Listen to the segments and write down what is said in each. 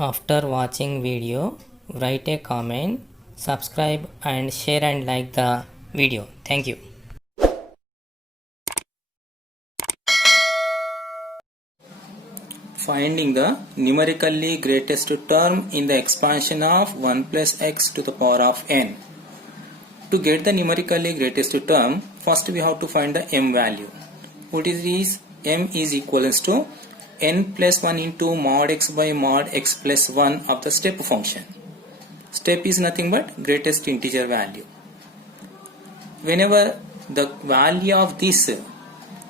After watching video, write a comment, subscribe and share and like the video. Thank you. Finding the numerically greatest term in the expansion of 1 plus x to the power of n. To get the numerically greatest term, first we have to find the m value. What is this? M is equals to n plus 1 into mod x by mod x plus 1 of the step function. Step is nothing but greatest integer value. Whenever the value of this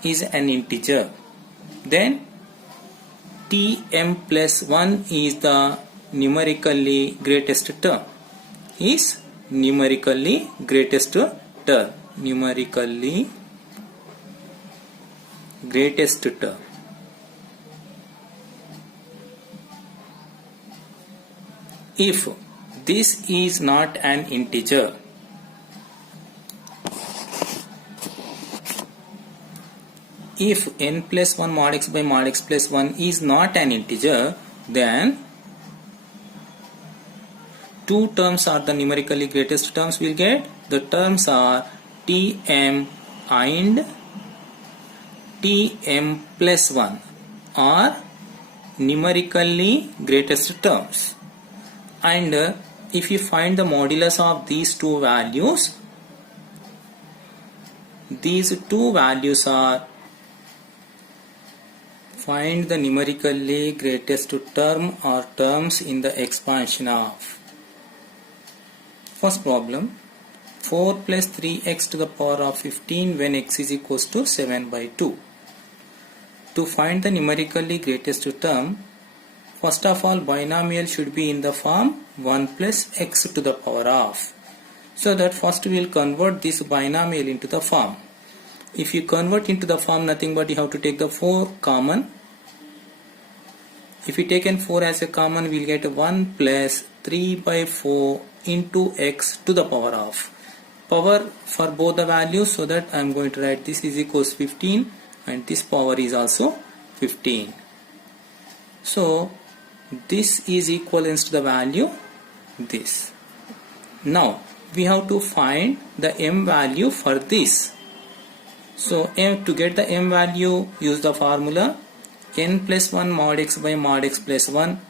is an integer, then Tm plus 1 is the numerically greatest term. Is numerically greatest term. Numerically greatest term. If this is not an integer, if n plus 1 mod x by mod x plus 1 is not an integer, then two terms are the numerically greatest terms we'll get. The terms are Tm and Tm plus 1 are numerically greatest terms. And if you find the modulus of these two values, these two values are find the numerically greatest term or terms in the expansion of. First problem, 4 plus 3x to the power of 15 when x is equals to 7 by 2. To find the numerically greatest term, first of all binomial should be in the form 1 plus x to the power of. So that first we will convert this binomial into the form. If you convert into the form, nothing but you have to take the 4 common. If you take 4 as a common, we will get 1 plus 3 by 4 into x to the power of. Power for both the values, so that I am going to write this is equals 15 and this power is also 15. So this is equivalent to the value this. Now we have to find the m value for this. So to get the m value, use the formula n plus 1 mod x by mod x plus 1.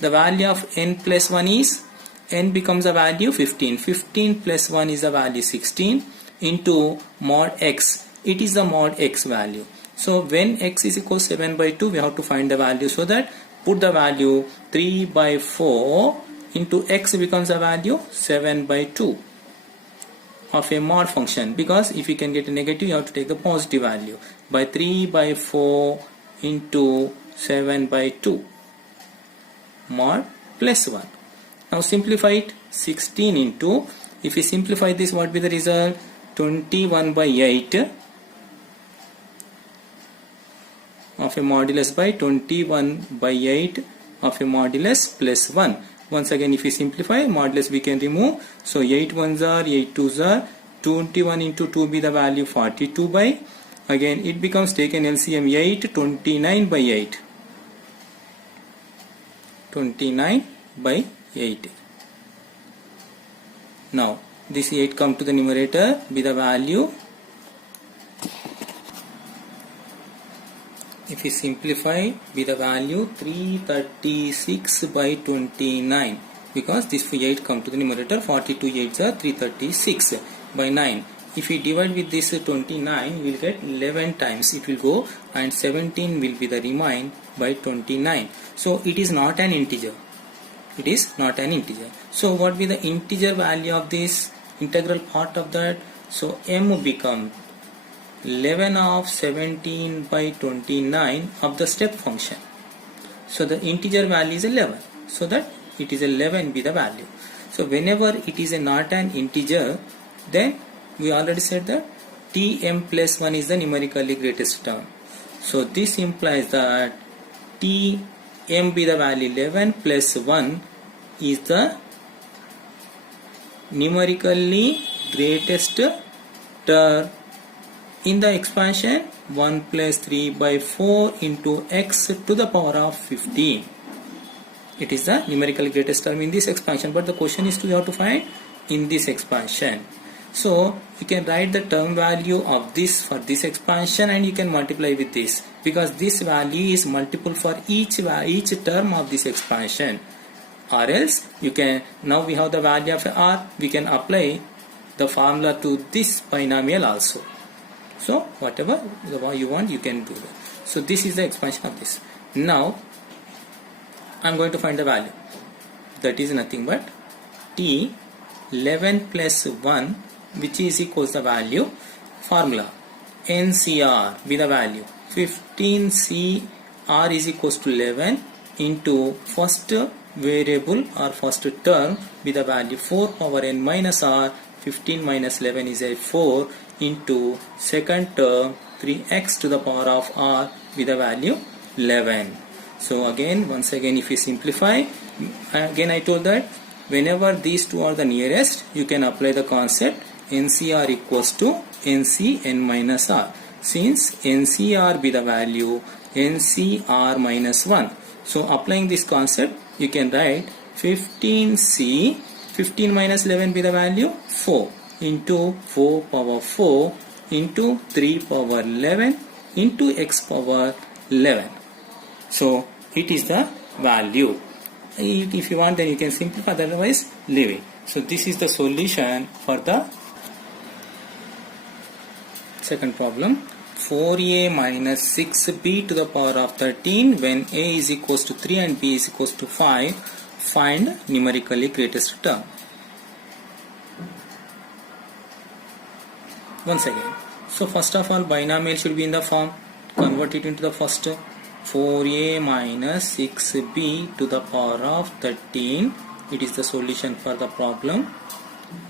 The value of n plus 1 is, n becomes a value 15. 15 plus 1 is the value 16 into mod x. It is the mod x value. So when x is equal to 7 by 2, we have to find the value. So that put the value 3 by 4 into x becomes a value 7 by 2 of a mod function. Because if you can get a negative, you have to take the positive value. By 3 by 4 into 7 by 2 mod plus 1. Now simplify it. 16 into, if you simplify this, what will be the result? 21 by 8 of a modulus by 21 by 8 of a modulus plus 1. Once again, if you simplify, modulus we can remove. So 8 ones are, 8 twos are, 21 into 2 be the value 42 by, again it becomes taken LCM 8, 29 by 8. 29 by 8. Now this 8 come to the numerator, be the value. If you simplify, be the value 336 by 29, because this 8 come to the numerator, 42 8s are 336 by 9. If we divide with this 29, we will get 11 times it will go, and 17 will be the remain by 29. So it is not an integer. It is not an integer. So what will be the integer value of this integral part of that? So m become 11 of 17 by 29 of the step function. So the integer value is 11. So that it is 11 be the value. So whenever it is not an integer, then we already said that Tm plus 1 is the numerically greatest term. So this implies that Tm be the value 11 plus 1 is the numerically greatest term in the expansion 1 plus 3 by 4 into x to the power of 15. It is the numerically greatest term in this expansion, but the question is to you have to find in this expansion. So you can write the term value of this for this expansion and you can multiply with this, because this value is multiple for each term of this expansion. Or else you can, now we have the value of r, we can apply the formula to this binomial also. So whatever you want, you can do that. So this is the expansion of this. Now I am going to find the value. That is nothing but t 11 plus 1, which is equals the value formula NCR with the value 15CR is equals to 11 into first variable or first term with the value 4 power n minus r. 15 minus 11 is a 4 into second term 3x to the power of r with the value 11. So again, once again, if you simplify, again I told that whenever these two are the nearest, you can apply the concept NCR equals to NC n minus r. Since NCR be the value NCR minus 1, so applying this concept, you can write 15C, 15 minus 11 be the value 4 into 4 power 4 into 3 power 11 into x power 11. So it is the value. If you want, then you can simplify, otherwise leave it. So this is the solution for the second problem. 4a minus 6b to the power of 13 when a is equals to 3 and b is equals to 5, find numerically greatest term. Once again, so first of all, binomial should be in the form, convert it into the first 4a minus 6b to the power of 13. It is the solution for the problem.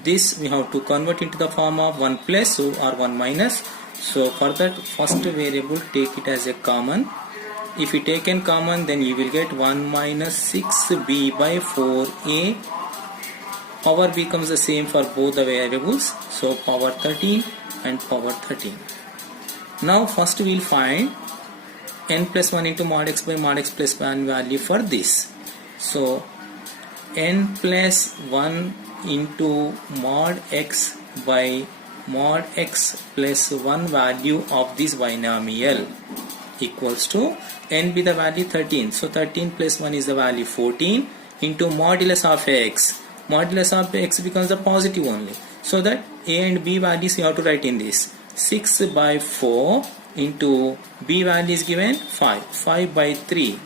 This we have to convert into the form of 1 plus or 1 minus. So for that, first variable take it as a common. If you take in common, then you will get 1 minus 6b by 4a. Power becomes the same for both the variables, so power 13 and power 13. Now first we will find n plus 1 into mod x by mod x plus 1 value for this. So n plus 1 into mod x by mod x plus 1 value of this binomial equals to n be the value 13. So 13 plus 1 is the value 14 into modulus of x. Modulus of x becomes the positive only. So that a and b values you have to write in this. 6 by 4 into b value is given 5. 5 by 3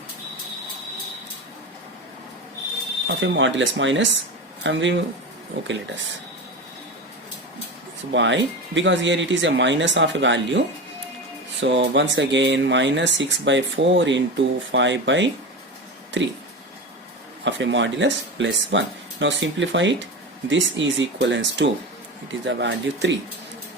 of a modulus minus. Okay, let us. So why? Because here it is a minus of a value. So once again, minus 6 by 4 into 5 by 3 of a modulus plus 1. Now simplify it. This is equivalence to, it is the value 3.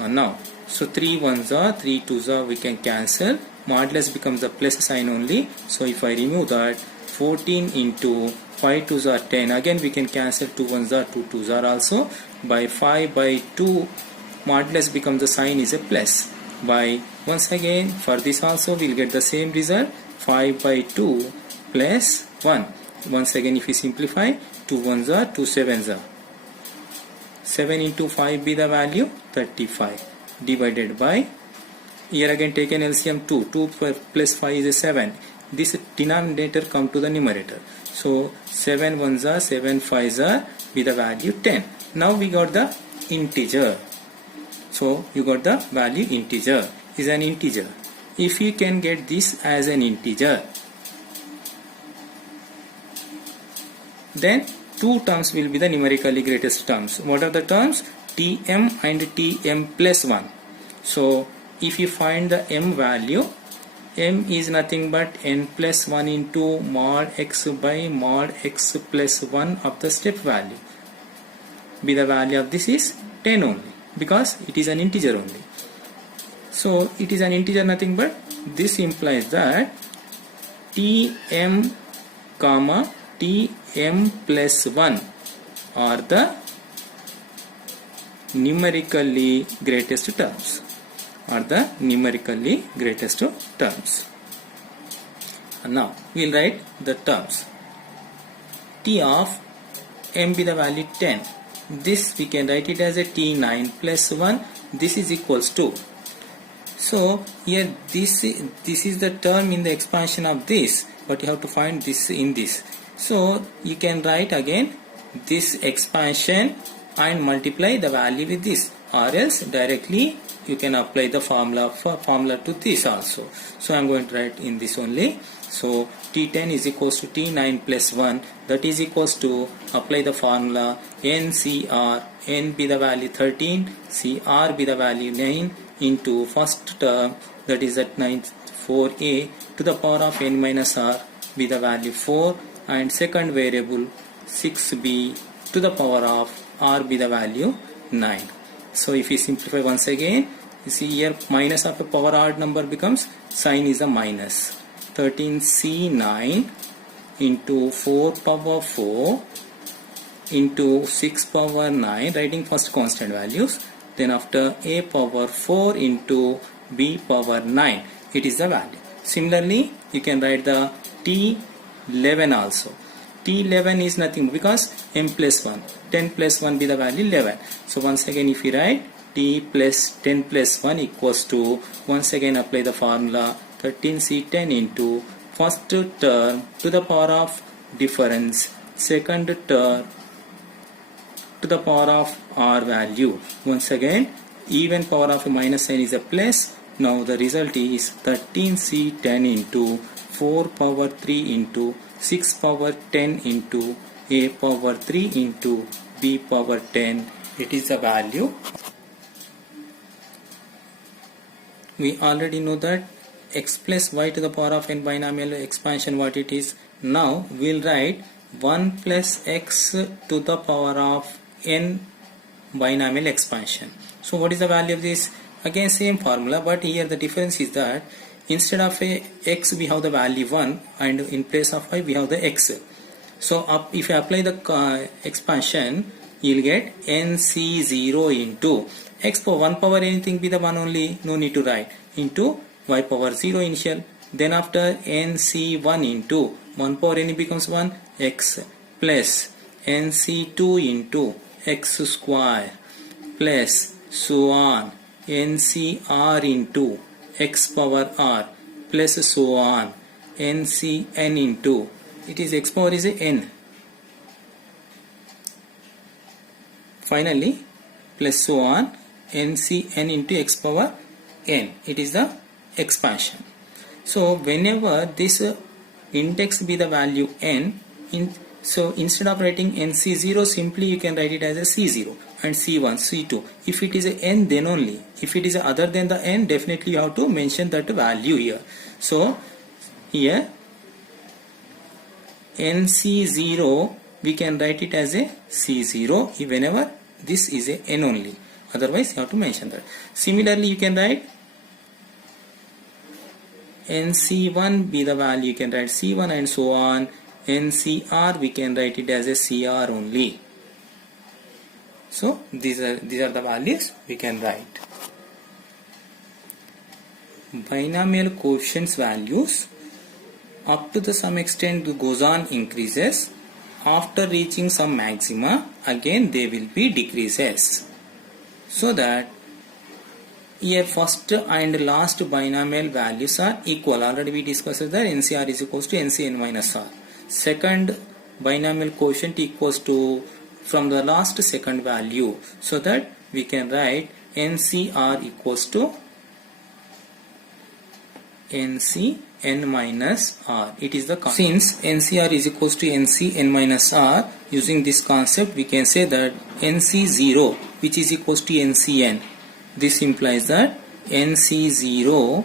Now, so 3 ones are, 3 twos are, we can cancel. Modulus becomes the plus sign only. So if I remove that, 14 into 5 twos are 10. Again we can cancel, 2 ones are, 2 twos are also. By 5 by 2, modulus becomes the sign is a plus. By once again, for this also we will get the same result. 5 by 2 plus 1. Once again, if we simplify, 2 ones are, 2 sevens are. 7 into 5 be the value 35 divided by, here again take an LCM 2. 2 plus 5 is a 7. This denominator come to the numerator. So 7 ones are, 7 fives are be the value 10. Now we got the integer. So you got the value integer is an integer. If you can get this as an integer, then two terms will be the numerically greatest terms. What are the terms? Tm and Tm plus 1. So if you find the m value, m is nothing but n plus 1 into mod x by mod x plus 1 of the step value. Be the value of this is 10 only, because it is an integer only. So it is an integer, nothing but this implies that Tm comma Tm plus 1 are the numerically greatest terms. And now we will write the terms. t of m be the value 10. This we can write it as a t9 plus 1. This is equals to. So here this is the term in the expansion of this, but you have to find this in this. So you can write again this expansion and multiply the value with this, or else directly you can apply the formula to this also. So I am going to write in this only. So T10 is equals to T9 plus 1, that is equals to, apply the formula, NCR, N be the value 13, CR be the value 9 into first term, that is at 9 4a to the power of n minus r be the value 4, and second variable 6b to the power of r be the value 9. So if we simplify once again, you see here minus of a power odd number becomes sign is a minus. 13c9 into 4 power 4 into 6 power 9, writing first constant values, then after a power 4 into b power 9, it is the value. Similarly you can write the t11 also. T11 is nothing because m plus 1, 10 plus 1 be the value 11. So once again if we write t plus 10 plus 1 equals to, once again apply the formula, 13c10 into first term to the power of difference, second term to the power of r value. Once again even power of a minus sign is a plus. Now the result is 13c10 into 4 power 3 into 6 power 10 into a power 3 into b power 10. It is the value. We already know that x plus y to the power of n binomial expansion what it is. Now we will write 1 plus x to the power of n binomial expansion. So what is the value of this? Again same formula, but here the difference is that instead of a x we have the value 1 and in place of y we have the x. So if you apply the expansion, you will get nc0 into x power 1 power anything be the 1 only, no need to write, into y power 0 initial, then after nc1 into 1 power any becomes 1 x plus nc2 into x square plus so on ncr into x power r plus so on ncn into, it is x power is a n, finally plus so on ncn into x power n, it is the expansion. So whenever this index be the value n, so instead of writing nc0 simply you can write it as a c0 and c1 c2. If it is a n then only, if it is other than the n definitely you have to mention that value here. So here nc0 we can write it as a c0 whenever this is a n only, otherwise you have to mention that. Similarly you can write nc1 be the value, you can write c1 and so on. ncr we can write it as a cr only. So these are the values we can write. Binomial coefficients values up to some extent goes on increases, after reaching some maxima again they will be decreases. So that here first and last binomial values are equal. Already we discussed that NCR is equals to NCN minus R. Second binomial quotient equals to from the last second value, so that we can write NCR equals to NCN minus R. It is the concept. Since NCR is equals to NCN minus R, using this concept we can say that NC0 which is equals to NCN. This implies that NC0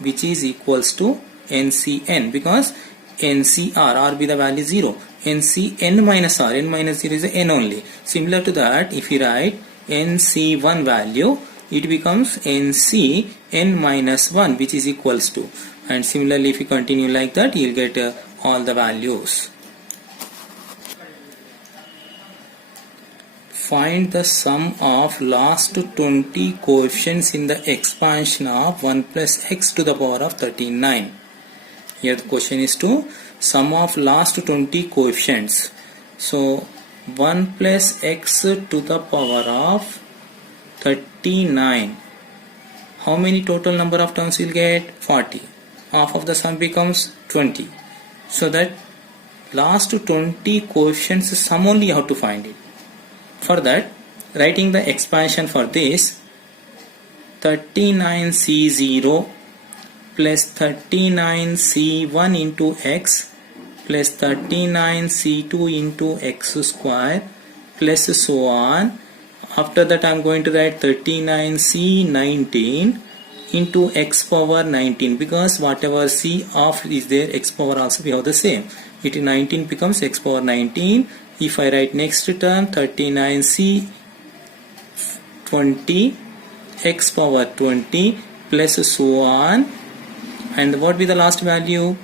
which is equals to NCN, because NCR, R be the value 0, NCN minus R, N minus 0 is a N only. Similar to that, if you write NC1 value, it becomes NCN minus 1 which is equals to, and similarly if you continue like that you will get all the values. Find the sum of last 20 coefficients in the expansion of 1 plus x to the power of 39. Here the question is to sum of last 20 coefficients. So 1 plus x to the power of 39. How many total number of terms we'll get? 40. Half of the sum becomes 20. So that last 20 quotients sum only you have to find it. For that, writing the expansion for this, 39c0 plus 39c1 into x plus 39c2 into x square plus so on. After that I am going to write 39c19 into x power 19, because whatever c of is there, x power also we have the same. It is 19 becomes x power 19. If I write next term 39c20 x power 20 plus so on, and what will be the last value?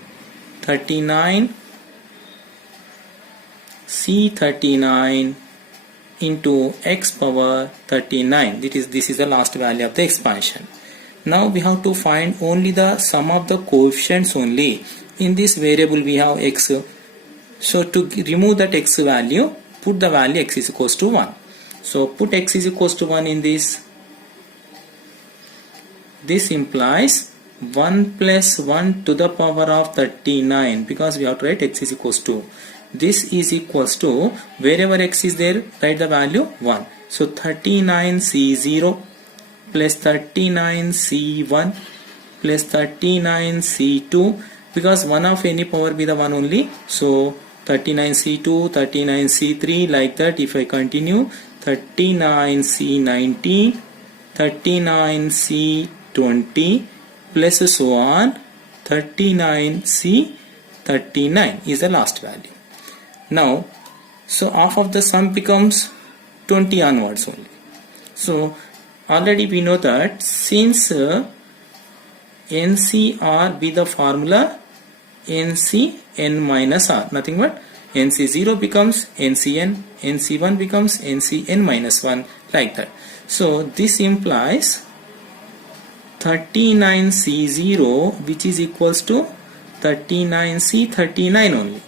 39c39 into x power 39. This is the last value of the expansion. Now we have to find only the sum of the coefficients only. In this variable we have x. So to remove that x value, put the value x is equals to 1. So put x is equals to 1 in this. This implies 1 plus 1 to the power of 39, because we have to write x is equals to. This is equals to, wherever x is there, write the value 1. So 39c0 plus 39c1 plus 39c2, because 1 of any power be the 1 only. So 39c2, 39c3, like that. If I continue, 39c19, 39c20 plus so on, 39c39 is the last value. Now, so half of the sum becomes 20 onwards only. So already we know that since NCR be the formula, NCn minus R, nothing but NC0 becomes NCn, NC1 becomes NCn minus 1, like that. So this implies 39c0, which is equals to 39c39 only.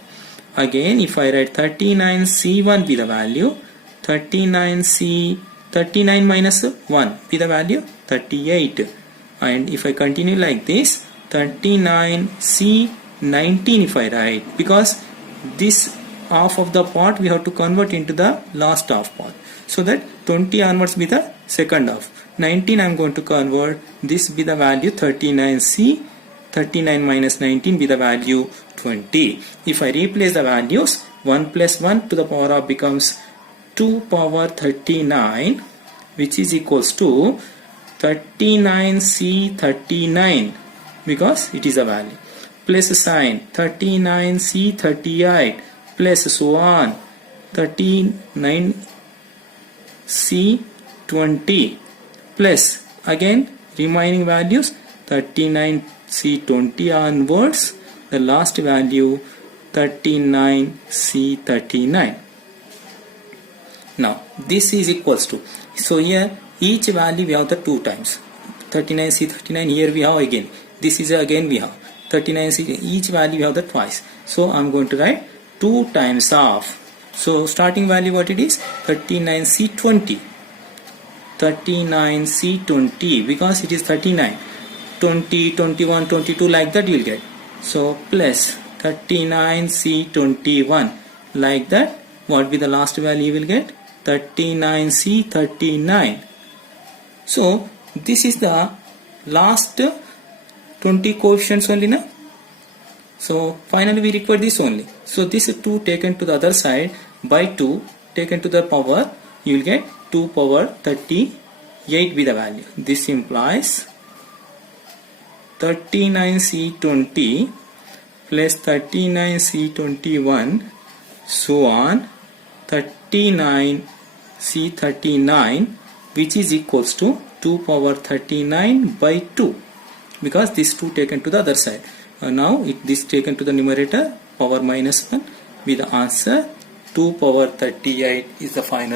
Again, if I write 39c1 be the value, 39 minus 1 be the value 38, and if I continue like this, 39c19 if I write, because this half of the part we have to convert into the last half part, so that 20 onwards be the second half. 19 I am going to convert, this be the value 39c, 39 minus 19 be the value 20. If I replace the values, 1 plus 1 to the power of becomes 2 power 39, which is equals to 39c39, because it is a value, plus sign 39c38 plus so on, 39c20 plus again remaining values 39c20 onwards, the last value 39c39. Now this is equals to, so here each value we have the 2 times, 39c39, here we have again, this is again we have 39c, each value we have the twice. So I am going to write 2 times of, so starting value what it is, 39c20, 39c20, because it is 39, 20, 21, 22, like that you will get. So plus 39c21, like that. What will be the last value you will get? 39c39. So this is the last 20 coefficients only now. So finally we require this only. So this 2 taken to the other side by 2 taken to the power, you will get 2 power 38 be the value. This implies 39c20 plus 39c21 so on, 39c39, which is equals to 2 power 39 by 2, because this 2 taken to the other side. Now this taken to the numerator, power minus 1 be the answer. 2 power 38 is the final